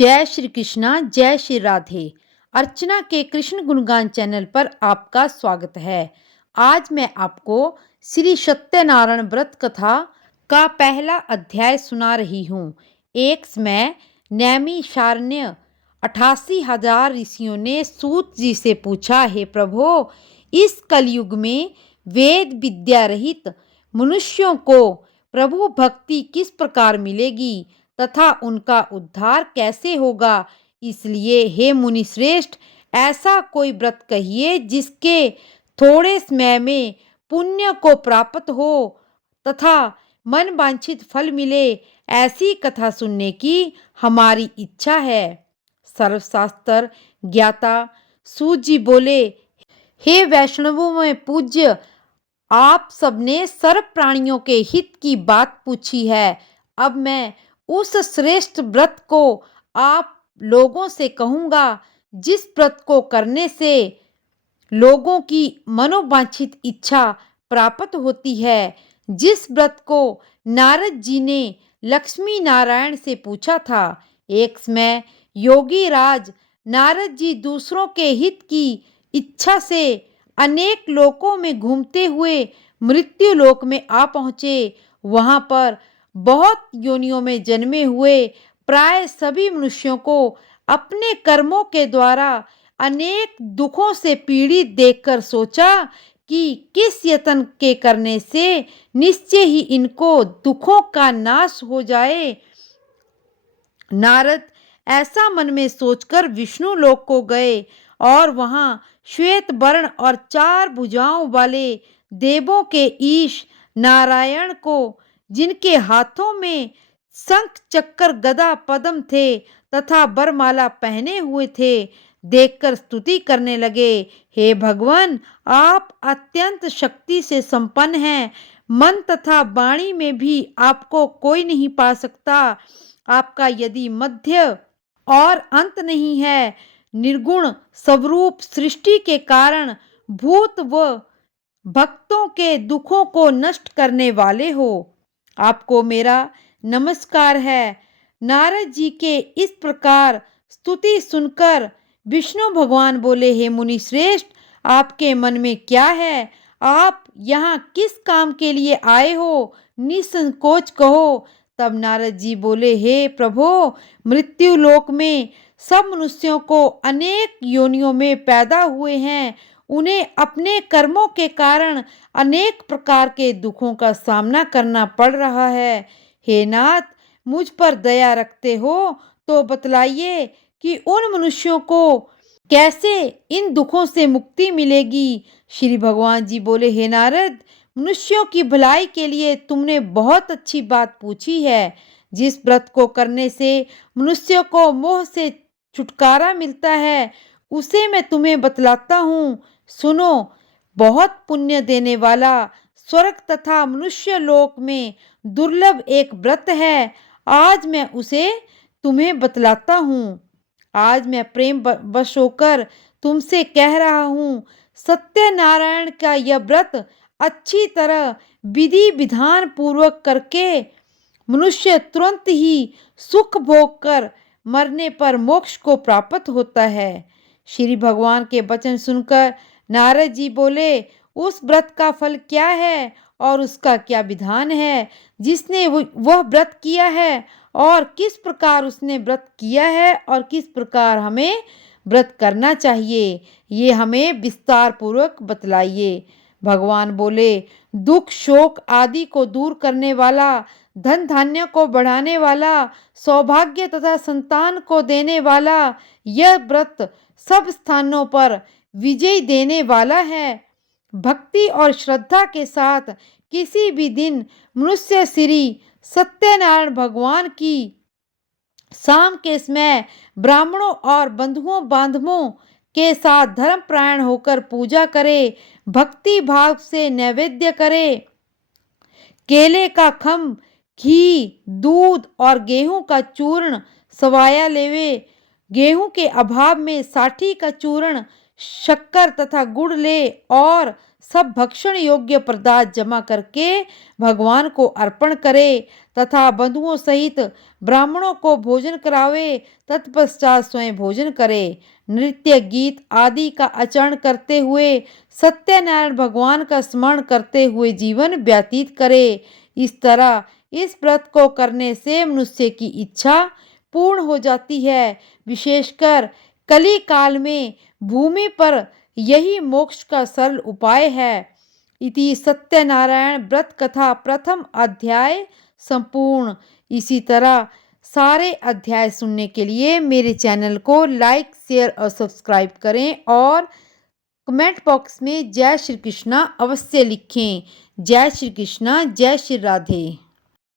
जय श्री कृष्णा, जय श्री राधे। अर्चना के कृष्ण गुणगान चैनल पर आपका स्वागत है। आज मैं आपको श्री सत्यनारायण व्रत कथा का पहला अध्याय सुना रही हूँ। एक समय नैमिषारण्य 88,000 ऋषियों ने सूत जी से पूछा, हे प्रभो, इस कलयुग में वेद विद्या रहित मनुष्यों को प्रभु भक्ति किस प्रकार मिलेगी तथा उनका उद्धार कैसे होगा। इसलिए हे मुनि श्रेष्ठ, ऐसा कोई व्रत कहिए जिसके थोड़े समय में पुण्य को प्राप्त हो तथा मन वांछित फल मिले। ऐसी कथा सुनने की हमारी इच्छा है। सर्वशास्त्र ज्ञाता सूत जी बोले, हे वैष्णवों में पूज्य, आप सबने सर्व प्राणियों के हित की बात पूछी है। अब मैं उस श्रेष्ठ व्रत को आप लोगों से कहूँगा जिस व्रत को करने से लोगों की मनोवांछित इच्छा प्राप्त होती है। जिस व्रत को नारद जी ने लक्ष्मी नारायण से पूछा था। एक समय योगी राज नारद जी दूसरों के हित की इच्छा से अनेक लोकों में घूमते हुए मृत्यु लोक में आ पहुँचे। वहाँ पर बहुत योनियों में जन्मे हुए प्राय सभी मनुष्यों को अपने कर्मों के द्वारा अनेक दुखों से पीड़ित देखकर सोचा कि किस यत्न के करने से निश्चय ही इनको दुखों का नाश हो जाए। नारद ऐसा मन में सोचकर विष्णु लोक को गए और वहां श्वेत वर्ण और 4 भुजाओं वाले देवों के ईश नारायण को, जिनके हाथों में शंख चक्र गदा पद्म थे तथा वरमाला पहने हुए थे, देखकर स्तुति करने लगे। हे भगवान, आप अत्यंत शक्ति से संपन्न हैं। मन तथा वाणी में भी आपको कोई नहीं पा सकता। आपका यदि मध्य और अंत नहीं है, निर्गुण स्वरूप सृष्टि के कारण भूत व भक्तों के दुखों को नष्ट करने वाले हो। आपको मेरा नमस्कार है। नारद जी के इस प्रकार स्तुति सुनकर विष्णु भगवान बोले, हे मुनि श्रेष्ठ, आपके मन में क्या है? आप यहाँ किस काम के लिए आए हो? निसंकोच कहो। तब नारद जी बोले, हे प्रभो, मृत्यु लोक में सब मनुष्यों को अनेक योनियों में पैदा हुए हैं। उन्हें अपने कर्मों के कारण अनेक प्रकार के दुखों का सामना करना पड़ रहा है। हे नाथ, मुझ पर दया रखते हो तो बतलाइए कि उन मनुष्यों को कैसे इन दुखों से मुक्ति मिलेगी। श्री भगवान जी बोले, हे नारद, मनुष्यों की भलाई के लिए तुमने बहुत अच्छी बात पूछी है। जिस व्रत को करने से मनुष्य को मोह से छुटकारा मिलता है, उसे मैं तुम्हें बतलाता हूँ। सुनो, बहुत पुण्य देने वाला, स्वर्ग तथा मनुष्य लोक में दुर्लभ एक व्रत है। आज मैं उसे तुम्हें बतलाता हूँ। आज मैं प्रेम वश होकर तुमसे कह रहा हूँ, सत्यनारायण का यह व्रत अच्छी तरह विधि विधान पूर्वक करके मनुष्य तुरंत ही सुख भोग कर मरने पर मोक्ष को प्राप्त होता है। श्री भगवान के वचन सुनकर नारद जी बोले, उस व्रत का फल क्या है और उसका क्या विधान है? जिसने वह व्रत किया है और किस प्रकार उसने व्रत किया है और किस प्रकार हमें व्रत करना चाहिए, ये हमें विस्तार पूर्वक बतलाइए। भगवान बोले, दुख शोक आदि को दूर करने वाला, धन धान्य को बढ़ाने वाला, सौभाग्य तथा संतान को देने वाला यह व्रत सब स्थानों पर विजय देने वाला है। भक्ति और श्रद्धा के साथ किसी भी दिन मनुष्य श्री सत्यनारायण भगवान की शाम के समय ब्राह्मणों और बंधुओं बांधवों के साथ धर्मपरायण होकर पूजा करे, भक्ति भाव से नैवेद्य करे, केले का खम्भ, घी, दूध और गेहूं का चूर्ण सवाया लेवे, गेहूं के अभाव में साठी का चूर्ण शक्कर तथा गुड़ ले और सब भक्षण योग्य पदार्थ जमा करके भगवान को अर्पण करे तथा बंधुओं सहित ब्राह्मणों को भोजन करावे। तत्पश्चात स्वयं भोजन करे। नृत्य गीत आदि का आचरण करते हुए सत्यनारायण भगवान का स्मरण करते हुए जीवन व्यतीत करे। इस तरह इस व्रत को करने से मनुष्य की इच्छा पूर्ण हो जाती है। विशेषकर कली काल में भूमि पर यही मोक्ष का सरल उपाय है। इति सत्यनारायण व्रत कथा प्रथम अध्याय संपूर्ण। इसी तरह सारे अध्याय सुनने के लिए मेरे चैनल को लाइक शेयर और सब्सक्राइब करें और कमेंट बॉक्स में जय श्री कृष्णा अवश्य लिखें। जय श्री कृष्णा, जय श्री राधे।